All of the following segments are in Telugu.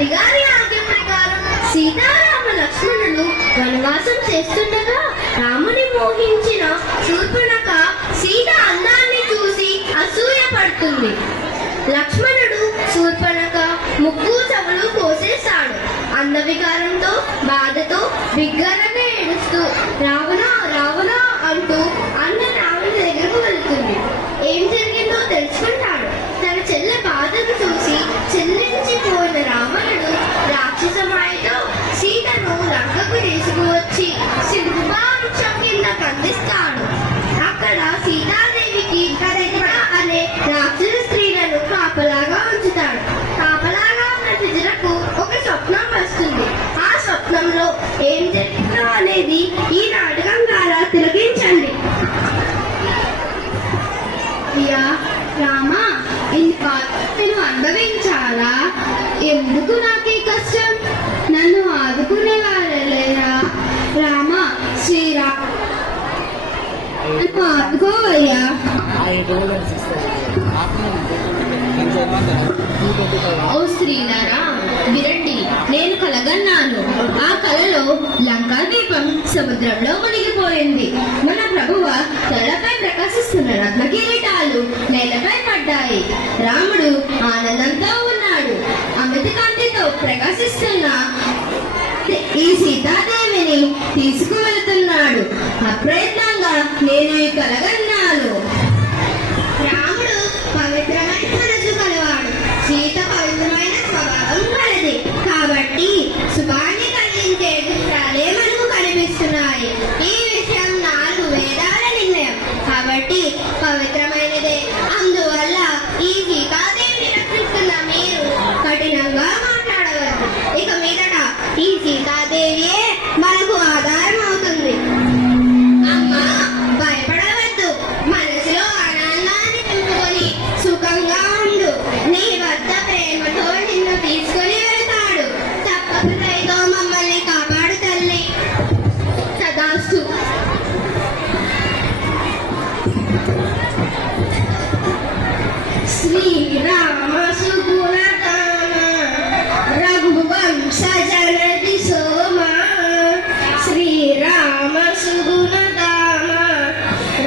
తండ్రిగారి ఆజ్ఞ ప్రకారం సీతారామ లక్ష్మణులు వనవాసం చేస్తుండగా రాముని మోహించిన శూర్పణఖ సీత అందాన్ని చూసి అసూయ పడుతుంది. లక్ష్మణుడు శూర్పణఖ ముక్కు చెవులు కోసేశాడు. అందవికారంతో బాధతో బిగ్గరగా ఏడుస్తూ రావణ రావణ అంటూ అన్న రావణుడి దగ్గరకు వెళ్తుంది. ఏం జరిగిందో తెలుసుకుంటాడు. తన చెల్లె బాధను చూసి చెల్లించిపోయిన రావణుడు రాక్షస మాయతో సీతను లంకకు తీసుకువచ్చి సింహుబా వృక్షం కింద బంధిస్తాడు. అక్కడ సీతాదేవికి కరిక అనే రాక్షస స్త్రీలను కాపలాగా ఉంచుతాడు. కాపలాగా ఉన్న ప్రజలకు ఒక స్వప్నం వస్తుంది. ఆ స్వప్నంలో ఏం జరిగిందో అనేది ఈ నాటకం ద్వారా తిలకించండి. రామా, ఇన్ని బాధను అనుభవించాలా? ఎందుకు నాకు ఈ కష్టం? నన్ను ఆదుకునేవారేలేరా? రామా, శ్రీరామ్ నన్ను ఆదుకోవయ్యా. ఓ స్త్రీలారా విరండి, నేను కలగన్నాను. ఆ కలలో లంకాదీపం సముద్రంలో మునిగిపోయింది. మన ప్రభువ తలపై ప్రకాశిస్తున్న రత్న కిరీటాలు నేలపై పడ్డాయి. రాముడు ఆనందంతో ఉన్నాడు. అమిత కాంతితో ప్రకాశిస్తున్న ఈ సీతాదేవిని తీసుకువెళుతున్నాడు. అప్రయత్నంగా నేను ఈ కలగన్నాను. రాముడు పవిత్రమైన మనసు కలవాడు. సీత పవిత్రమైన స్వభావం కలది. కాబట్టి శుభాన్ని కలిగించే చిత్రాలే మనకు కనిపిస్తున్నాయి. ఈ విషయం 4 వేదాల నిర్ణయం కాబట్టి పవిత్రమైనదే. అందువల్ల ఈ సీతాదేవిని రక్షిస్తున్న మీరు కఠినంగా మాట్లాడవద్దు. ఇక మీదట ఈ సీతాదేవియే మనకు ఆధారం అవుతుంది. అమ్మా, భయపడవద్దు. మనసులో ఆనందాన్ని నింపుకొని సుఖంగా ఉండు. నీ వద్ద ప్రేమతో నిన్ను తీసుకొని వెళ్తాడు. తప్పక దయతో మమ్మల్ని కాపాడు తల్లి. సదాస్తు. శ్రీరామ సుగుణధామ రఘువంశ జనది సోమ. శ్రీరామ సుగుణధామ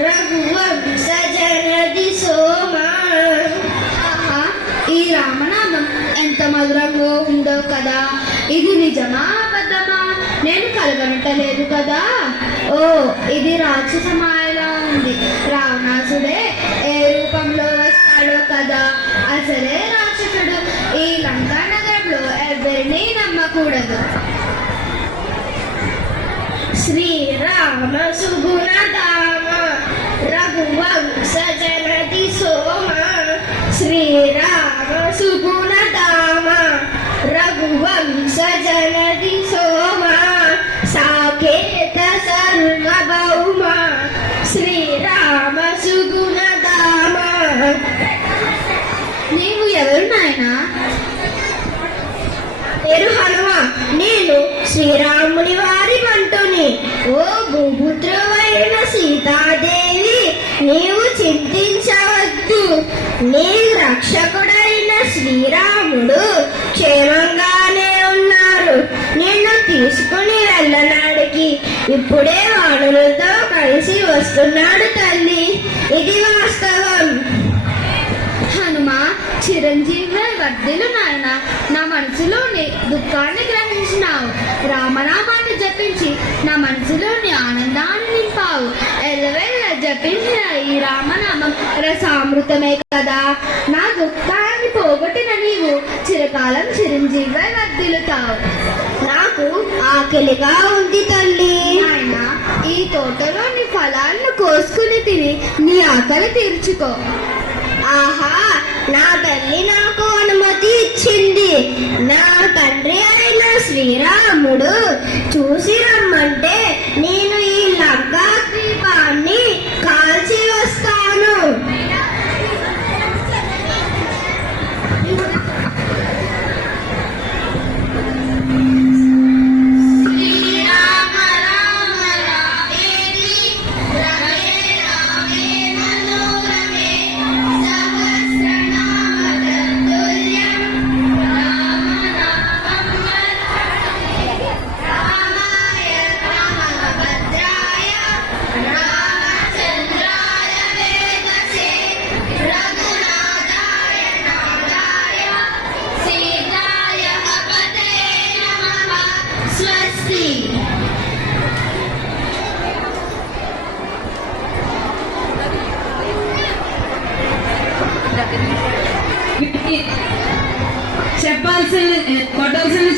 రఘువంశ జనది సోమ. ఈ రామనామం ఎంత మధురంగా ఉందో కదా. ఇది నిజమా అబద్ధమా? నేను కలగనట్టలేదు కదా. ఓ, ఇది రాక్షస మాయలా ఉంది. రావణాసుడే ఏ రూపంలో వస్తాడో కదా. అసలే రాక్షసుడు. ఈ లంకా నగరంలో ఎవరిని నమ్మకూడదు. శ్రీరామ సుగుణధామ రఘువంశ జనది సోమ. శ్రీరామ సుగుణధామ రఘువంశ జనది సోమ. సాకేత సర్వభౌమ శ్రీరామ సుగుణధామ. నీవు ఎవరు నాయనా? పేరు హనుమ. నేను శ్రీరాముని వారి మంటుని. ఓ భూపుత్రువైన సీతాదేవి, నీవు చింతించవద్దు. నీ రక్షకుడైన శ్రీరాముడు క్షేమంగానే ఉన్నారు. నిన్ను తీసుకుని వెళ్ళడానికి ఇప్పుడే వానరులతో కలిసి వస్తున్నాడు తల్లి. ఇది వాస్తవం. హనుమా, చిరంజీవి వర్ధిల్లు నాయన. నా మనసులోని దుఃఖాన్ని గ్రహించినావు. రామనామాన్ని జపించి నా మనసులోని ఆనందాన్ని నింపావు. ఎల్లవెల్ల జపించిన ఈ రామనామం రసామృతమే కదా. నా దుఃఖాన్ని పోగొట్టిన నీవు చిరకాలం చిరంజీవి వర్ధిల్లుతావు. నాకు ఆకలిగా ఉంది తల్లి. నాయన, ఈ తోటలోని ఫలాలను కోసుకుని తిని నీ ఆకలి తీర్చుకో. ఆహా, నా తల్లి నాకు అనుమతి ఇచ్చింది. నా తండ్రి అయిన శ్రీరాముడు చూసి రమ్మంటే నేను ఈ లంకా ద్వీపాన్ని కాల్చి వస్తాను. చెప్పాల్సింది కొట్టాల్సింది